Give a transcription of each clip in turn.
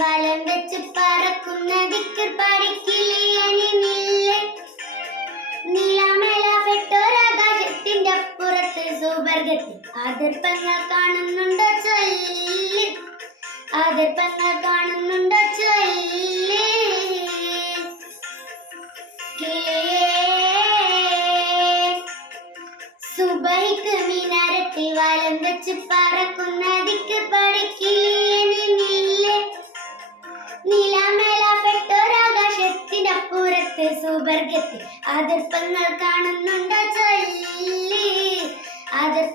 വലം വെച്ച് പറക്കുന്ന ദിക്കർ അപ്പുറത്ത് സുബർഗത്തിൽ ആദർപ്പങ്ങൾ കാണുന്നുണ്ടോ ചൊല്ലി? ആദർപ്പങ്ങൾ കാണുന്നുണ്ടോ ചൊല്ലി? കിളിയേ സുബൈക്ക് മിനാരത്തിൽ വലം വെച്ച് പറക്കുന്ന ദിക്ക് പഠിക്കില്ലേ നീലാമേലാപ്പെട്ടൊരാകാശത്തിനപ്പുറത്ത് സുവർഗത്തിൽ അതിർപ്പങ്ങൾ കാണുന്നുണ്ടോ ചൊല്ലി അതിർപ്പങ്ങൾ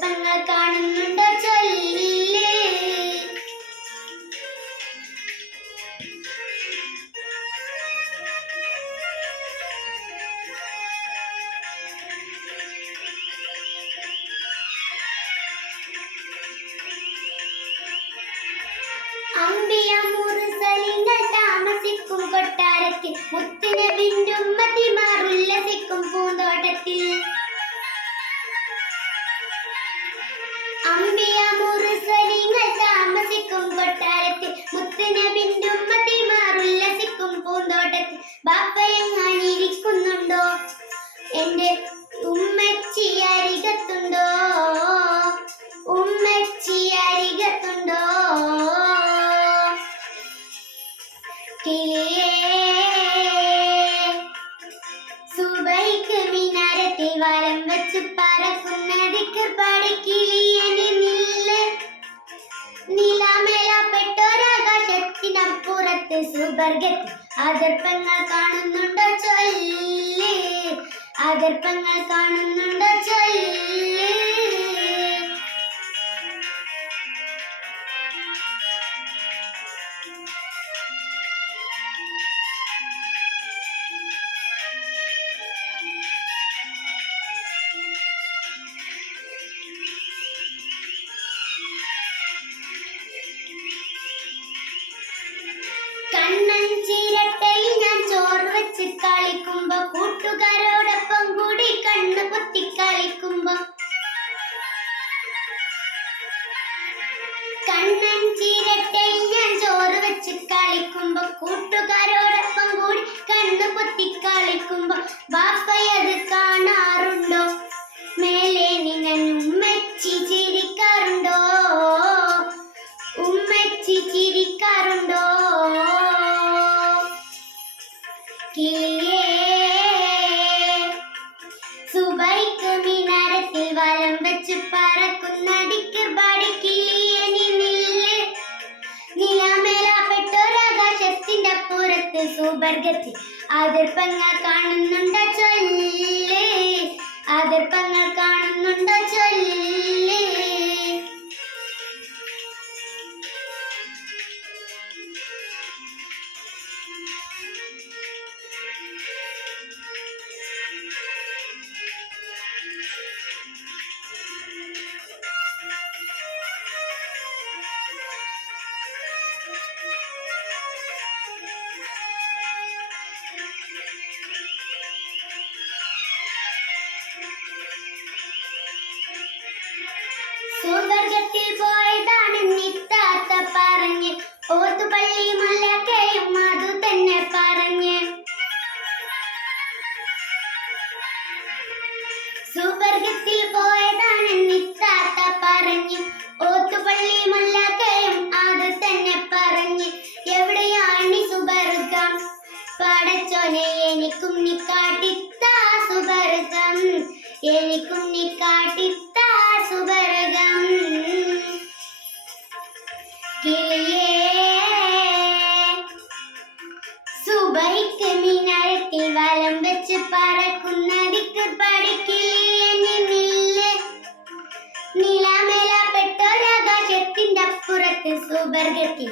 താമസിക്കും കൊട്ടാരത്തിൽ മുത്തിന് ബിന്ദും മതിമാർ ഉല്ലസിക്കും പൂന്തോട്ടത്തിൽ. അമ്പിയ മുറുസലിങ്ങൾ താമസിക്കും കൊട്ടാരത്തിൽ മുത്തിന് ബിന്ദും മതിമാർ ഉല്ലസിക്കും പൂന്തോട്ടത്തിൽ. ബാപ്പയെങ്ങാനിരിക്കുന്നുണ്ടോ കിളിയേ. സുബൈക്ക് മിനാരത്തിൽ വലം വെച്ച് പറക്കുന്ന ദിക്കർ പഠിക്കിളിയനില്ലേ നിലാമേലാപ്പെട്ടൊരാകാശത്തിനപ്പുറത്ത് സുബർഗത്തിൽ അതിർപ്പങ്ങൾ കാണുന്നുണ്ടോ ചൊല്ലി. അതിർപ്പങ്ങൾ കാണുന്നുണ്ടോ ചൊല്ലി. കളിക്കുമ്പോ സുബർഗത്തിൽ അതിർപ്പങ്ങൾ കാണുന്നുണ്ട് ചൊല്ലേ. അതിർപ്പങ്ങൾ സുവർഗത്തിൽ പോയതാണ് നിത്താത്ത പറഞ്ഞ്. ഓത്തുപള്ളി മുല്ലക്കയും അത് തന്നെ പറഞ്ഞ്. സുവർഗത്തിൽ പോയതാണ് നിത്താത്ത പറഞ്ഞ്. ഓത്തുപള്ളി മുല്ലക്കയും അത് തന്നെ പറഞ്ഞ്. എവിടെയാണ് സുവർഗം? പടച്ചോനെ എനിക്കും നീ കാട്ടിത്താ എനിക്കും നീ നിലാമേലാപ്പെട്ടൊരാകാശത്തിന്റെ സുബർഗത്തിൽ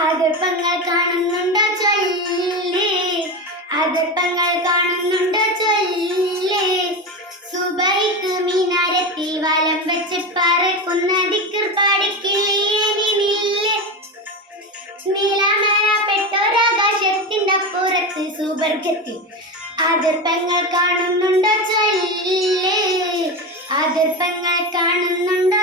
അതിർപ്പങ്ങൾ കാണുന്നുണ്ടോ ചൊല്ലേ? അതിർപ്പങ്ങൾ കാണുന്നുണ്ടോ ചൊല്ലേ? സുബൈക്ക് മിനാരത്തിൽ വലം വെച്ച് പറക്കുന്ന ദിക്കർ പാടിക്കില്ലേ നീലാമേലാപ്പെട്ടൊരാകാശത്തിന്റെ അപ്പുറത്ത് സുബർഗത്തിൽ അതിർപ്പങ്ങൾ കാണുന്നുണ്ടോ ചൊല്ലേ അതിർപ്പങ്ങൾ കാണുന്നുണ്ടോ